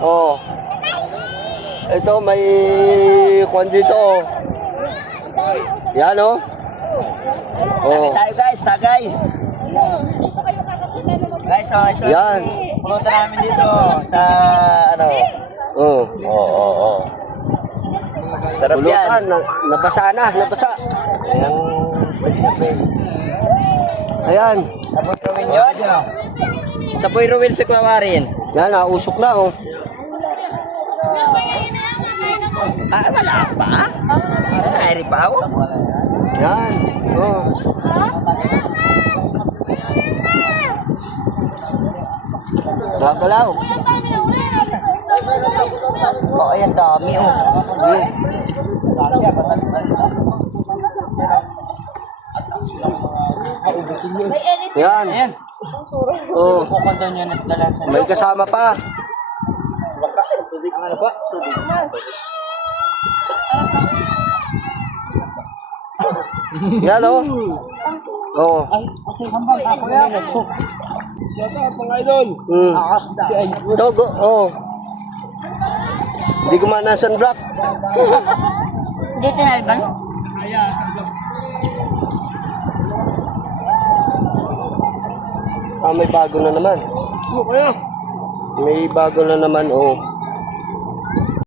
Oh. Ito may kwan dito. Oh. Yan oh. Oh. Tayo guys, tagay. Guys, so ito Yan. pumunta namin dito sa ano. Oh. Oo. Sarap yan. Pulutan, nabasa na, nabasa. Ayan, best na best. Ayan. Tapos gawin yun. Sa Puy Ruel si Kuwarin. Yan, nausok na oh. Ah, wala pa? Ay, pa ako. Yan. Oh. Babalaw. Oo, ayan dami oh. Yan. Ayan. Oh. Kukunta niya nagdala sa May kasama pa. ano pa? Yan oh. Oh. Okay, hambang ako yan. Yata, mga idol. Togo, oh. Hindi gumana sunblock. Dito na Alban? Ah, may bago na naman. May bago na naman, oh.